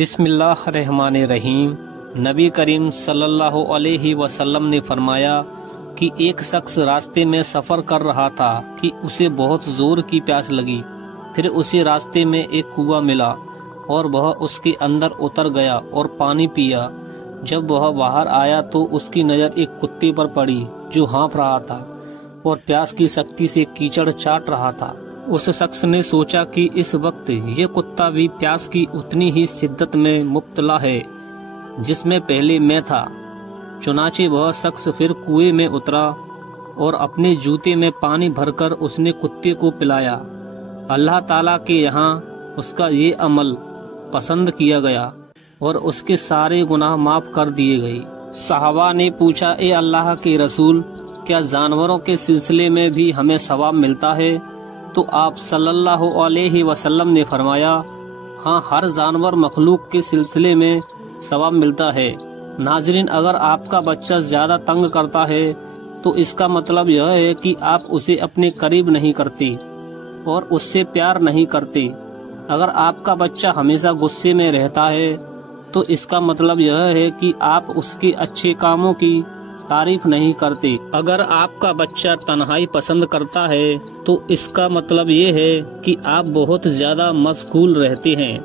بسم اللہ الرحمن الرحیم۔ نبی کریم صلی اللہ علیہ وسلم نے فرمایا کہ ایک شخص راستے میں سفر کر رہا تھا کہ اسے بہت زور کی پیاس لگی۔ پھر اسے راستے میں ایک کنواں ملا اور وہ اس کے اندر اتر گیا اور پانی پیا۔ جب وہ باہر آیا تو اس کی نظر ایک کتے پر پڑی جو ہانپ رہا تھا اور پیاس کی سختی سے کیچڑ چاٹ رہا تھا۔ اس شخص نے سوچا کہ اس وقت یہ کتا بھی پیاس کی اتنی ہی شدت میں مبتلا ہے جس میں پہلے میں تھا۔ چنانچہ وہ شخص پھر کنویں میں اترا اور اپنے جوتے میں پانی بھر کر اس نے کتے کو پلایا۔ اللہ تعالیٰ کے یہاں اس کا یہ عمل پسند کیا گیا اور اس کے سارے گناہ معاف کر دیے گئے۔ صحابہ نے پوچھا، اے اللہ کے رسول، کیا جانوروں کے سلسلے میں بھی ہمیں ثواب ملتا ہے؟ تو آپ صلی اللہ علیہ وسلم نے فرمایا، ہاں، ہر جانور مخلوق کے سلسلے میں ثواب ملتا ہے۔ ناظرین، اگر آپ کا بچہ زیادہ تنگ کرتا ہے تو اس کا مطلب یہ ہے کہ آپ اسے اپنے قریب نہیں کرتے اور اس سے پیار نہیں کرتے۔ اگر آپ کا بچہ ہمیشہ غصے میں رہتا ہے تو اس کا مطلب یہ ہے کہ آپ اس کے اچھے کاموں کی تعریف نہیں کرتے۔ اگر آپ کا بچہ تنہائی پسند کرتا ہے تو اس کا مطلب یہ ہے کہ آپ بہت زیادہ مشغول رہتے ہیں۔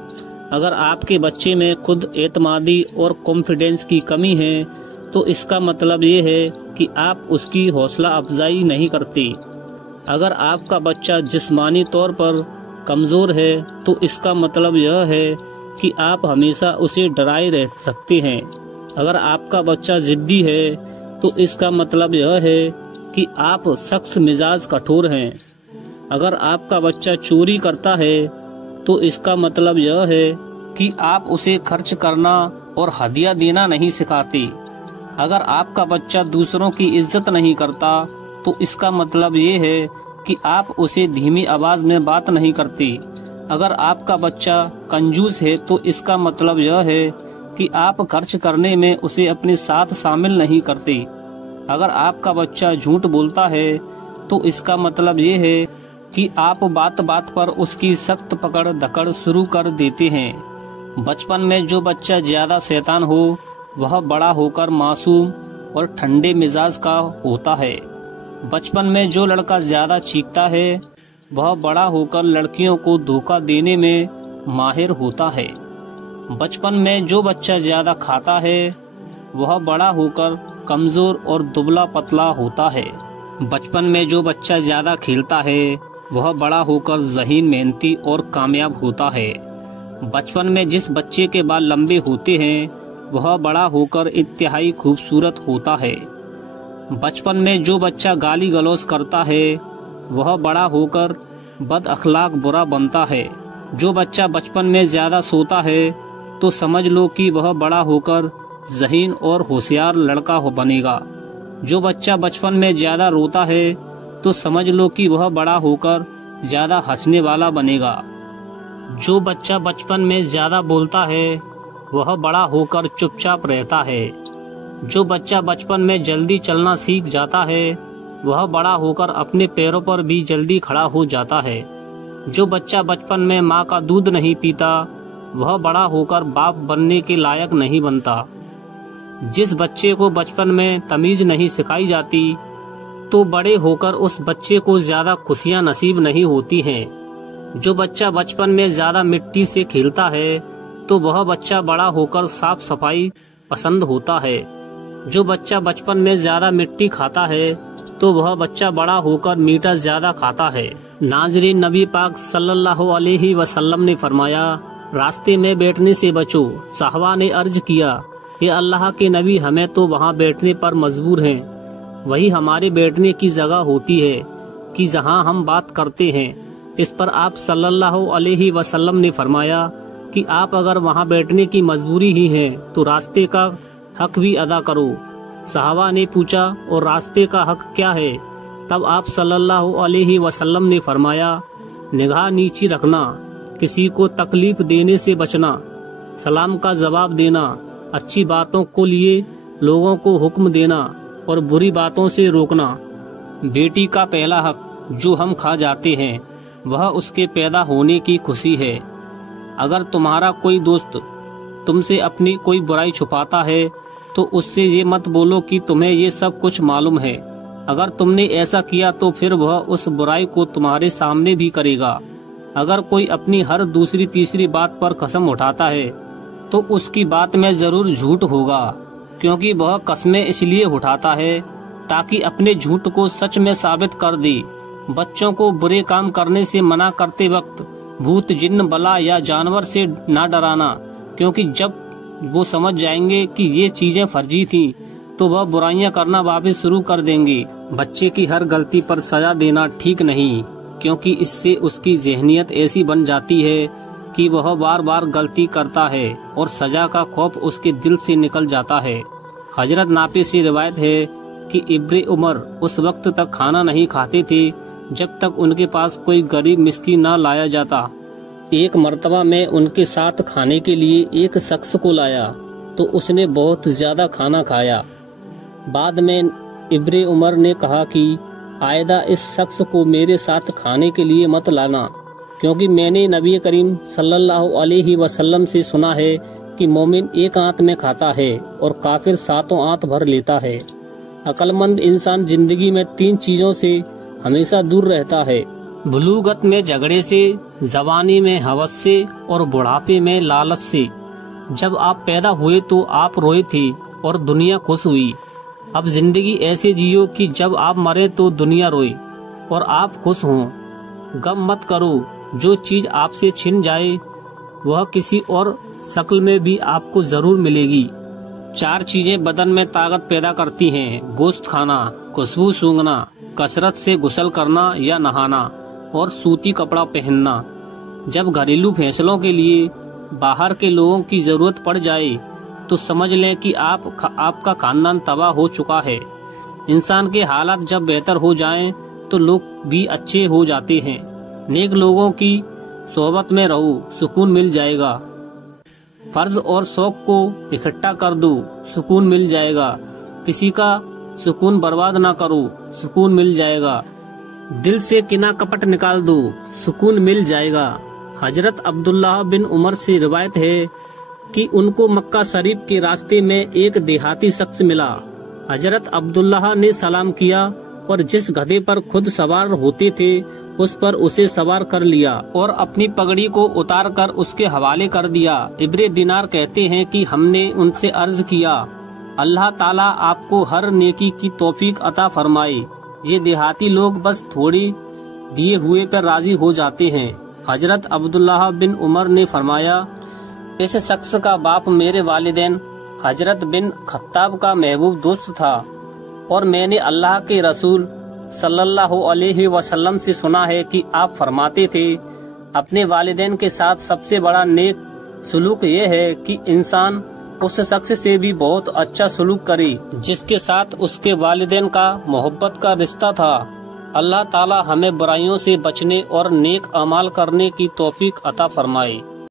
اگر آپ کے بچے میں خود اعتمادی اور کانفیڈنس کی کمی ہے تو اس کا مطلب یہ ہے کہ آپ اس کی حوصلہ افزائی نہیں کرتے۔ اگر آپ کا بچہ جسمانی طور پر کمزور ہے تو اس کا مطلب یہ ہے کہ آپ ہمیشہ اسے ڈرائے رہ سکتے ہیں۔ اگر آپ کا بچہ ضدی ہے تو اس کا مطلب یہ ہے کہ آپ سخت مزاج کٹھور ہیں۔ اگر آپ کا بچہ چوری کرتا ہے تو اس کا مطلب یہ ہے کہ آپ اسے خرچ کرنا اور ہدیہ دینا نہیں سکھاتے۔ اگر آپ کا بچہ دوسروں کی عزت نہیں کرتا تو اس کا مطلب یہ ہے کہ آپ اسے دھیمی آواز میں بات نہیں کرتے۔ اگر آپ کا بچہ کنجوس ہے تو اس کا مطلب یہ ہے کہ آپ خرچ کرنے میں اسے اپنے ساتھ شامل نہیں کرتے۔ اگر آپ کا بچہ جھوٹ بولتا ہے تو اس کا مطلب یہ ہے کہ آپ بات بات پر اس کی سخت پکڑ دھکڑ شروع کر دیتے ہیں۔ بچپن میں جو بچہ زیادہ شیطان ہو وہ بڑا ہو کر معصوم اور ٹھنڈے مزاج کا ہوتا ہے۔ بچپن میں جو لڑکا زیادہ چیختا ہے وہ بڑا ہو کر لڑکیوں کو دھوکہ دینے میں ماہر ہوتا ہے۔ بچپن میں جو بچہ زیادہ کھاتا ہے وہ بڑا ہو کر کمزور اور دبلا پتلا ہوتا ہے۔ بچپن میں جو بچہ زیادہ کھیلتا ہے وہ بڑا ہو کر ذہین، محنتی اور کامیاب ہوتا ہے۔ بچپن میں جس بچے کے بال لمبے ہوتے ہیں وہ بڑا ہو کر انتہائی خوبصورت ہوتا ہے۔ بچپن میں جو بچہ گالی گلوچ کرتا ہے وہ بڑا ہو کر بد اخلاق برا بنتا ہے۔ جو بچہ بچپن میں زیادہ سوتا ہے تو سمجھ لو کہ وہ بڑا ہو کر ذہین اور ہوشیار لڑکا بنے گا۔ جو بچہ بچپن میں زیادہ روتا ہے تو سمجھ لو کہ وہ بڑا ہو کر زیادہ ہنسنے والا بنے گا۔ جو بچہ بچپن میں زیادہ بولتا ہے وہ بڑا ہو کر چپ چاپ رہتا ہے۔ جو بچہ بچپن میں جلدی چلنا سیکھ جاتا ہے وہ بڑا ہو کر اپنے پیروں پر بھی جلدی کھڑا ہو جاتا ہے۔ جو بچہ بچپن میں ماں کا دودھ نہیں پیتا وہ بڑا ہو کر باپ بننے کے لائق نہیں بنتا۔ جس بچے کو بچپن میں تمیز نہیں سکھائی جاتی تو بڑے ہو کر اس بچے کو زیادہ خوشیاں نصیب نہیں ہوتی ہیں۔ جو بچہ بچپن میں زیادہ مٹی سے کھیلتا ہے تو وہ بچہ بڑا ہو کر صاف صفائی پسند ہوتا ہے۔ جو بچہ بچپن میں زیادہ مٹی کھاتا ہے تو وہ بچہ بڑا ہو کر میٹھا زیادہ کھاتا ہے۔ ناظرین، نبی پاک صلی اللہ علیہ وسلم نے فرمایا، راستے میں بیٹھنے سے بچو۔ صحابہ نے عرض کیا، کہ اللہ کے نبی، ہمیں تو وہاں بیٹھنے پر مجبور ہیں، وہی ہمارے بیٹھنے کی جگہ ہوتی ہے کہ جہاں ہم بات کرتے ہیں۔ اس پر آپ صلی اللہ علیہ وسلم نے فرمایا کہ آپ اگر وہاں بیٹھنے کی مجبوری ہی ہے تو راستے کا حق بھی ادا کرو۔ صحابہ نے پوچھا، اور راستے کا حق کیا ہے؟ تب آپ صلی اللہ علیہ وسلم نے فرمایا، نگاہ نیچی رکھنا، کسی کو تکلیف دینے سے بچنا، سلام کا جواب دینا، اچھی باتوں کو لیے لوگوں کو حکم دینا اور بری باتوں سے روکنا۔ بیٹی کا پہلا حق جو ہم کھا جاتے ہیں وہ اس کے پیدا ہونے کی خوشی ہے۔ اگر تمہارا کوئی دوست تم سے اپنی کوئی برائی چھپاتا ہے تو اس سے یہ مت بولو کہ تمہیں یہ سب کچھ معلوم ہے۔ اگر تم نے ایسا کیا تو پھر وہ اس برائی کو تمہارے سامنے بھی کرے گا۔ اگر کوئی اپنی ہر دوسری تیسری بات پر قسم اٹھاتا ہے تو اس کی بات میں ضرور جھوٹ ہوگا، کیونکہ وہ قسمیں اس لیے اٹھاتا ہے تاکہ اپنے جھوٹ کو سچ میں ثابت کر دے۔ بچوں کو برے کام کرنے سے منع کرتے وقت بھوت، جن، بلا یا جانور سے نہ ڈرانا، کیونکہ جب وہ سمجھ جائیں گے کہ یہ چیزیں فرضی تھیں تو وہ برائیاں کرنا واپس شروع کر دیں گے۔ بچے کی ہر غلطی پر سزا دینا ٹھیک نہیں، کیونکہ اس سے اس کی ذہنیت ایسی بن جاتی ہے کہ وہ بار بار غلطی کرتا ہے اور سزا کا خوف اس کے دل سے نکل جاتا ہے۔ حضرت نافع سے روایت ہے کہ ابن عمر اس وقت تک کھانا نہیں کھاتے تھے جب تک ان کے پاس کوئی غریب مسکین نہ لایا جاتا۔ ایک مرتبہ میں ان کے ساتھ کھانے کے لیے ایک شخص کو لایا تو اس نے بہت زیادہ کھانا کھایا۔ بعد میں ابن عمر نے کہا کہ آئندہ اس شخص کو میرے ساتھ کھانے کے لیے مت لانا، کیونکہ میں نے نبی کریم صلی اللہ علیہ وسلم سے سنا ہے کہ مومن ایک آنت میں کھاتا ہے اور کافر ساتوں آنت بھر لیتا ہے۔ عقل مند انسان زندگی میں 3 چیزوں سے ہمیشہ دور رہتا ہے: بلوغت میں جھگڑے سے، جوانی میں ہوس سے اور بڑھاپے میں لالچ سے۔ جب آپ پیدا ہوئے تو آپ روئے تھے اور دنیا خوش ہوئی۔ اب زندگی ایسے جیو کہ جب آپ مرے تو دنیا روئے اور آپ خوش ہوں۔ غم مت کرو، جو چیز آپ سے چھن جائے وہ کسی اور شکل میں بھی آپ کو ضرور ملے گی۔ 4 چیزیں بدن میں طاقت پیدا کرتی ہیں: گوشت کھانا، خوشبو سونگھنا، کثرت سے غسل کرنا یا نہانا اور سوتی کپڑا پہننا۔ جب گھریلو فیصلوں کے لیے باہر کے لوگوں کی ضرورت پڑ جائے تو سمجھ لیں کہ آپ کا خاندان تباہ ہو چکا ہے۔ انسان کے حالات جب بہتر ہو جائیں تو لوگ بھی اچھے ہو جاتے ہیں۔ نیک لوگوں کی صحبت میں رہو، سکون مل جائے گا۔ فرض اور شوق کو اکٹھا کر دو، سکون مل جائے گا۔ کسی کا سکون برباد نہ کرو، سکون مل جائے گا۔ دل سے کینہ کپٹ نکال دو، سکون مل جائے گا۔ حضرت عبداللہ بن عمر سے روایت ہے کہ ان کو مکہ شریف کے راستے میں ایک دیہاتی شخص ملا۔ حضرت عبداللہ نے سلام کیا اور جس گدھے پر خود سوار ہوتے تھے اس پر اسے سوار کر لیا اور اپنی پگڑی کو اتار کر اس کے حوالے کر دیا۔ ابن دینار کہتے ہیں کہ ہم نے ان سے عرض کیا، اللہ تعالیٰ آپ کو ہر نیکی کی توفیق عطا فرمائے۔ یہ دیہاتی لوگ بس تھوڑی دیے ہوئے پر راضی ہو جاتے ہیں۔ حضرت عبداللہ بن عمر نے فرمایا، اس شخص کا باپ میرے والدین حضرت بن خطاب کا محبوب دوست تھا، اور میں نے اللہ کے رسول صلی اللہ علیہ وسلم سے سنا ہے کہ آپ فرماتے تھے، اپنے والدین کے ساتھ سب سے بڑا نیک سلوک یہ ہے کہ انسان اس شخص سے بھی بہت اچھا سلوک کرے جس کے ساتھ اس کے والدین کا محبت کا رشتہ تھا۔ اللہ تعالی ہمیں برائیوں سے بچنے اور نیک اعمال کرنے کی توفیق عطا فرمائے۔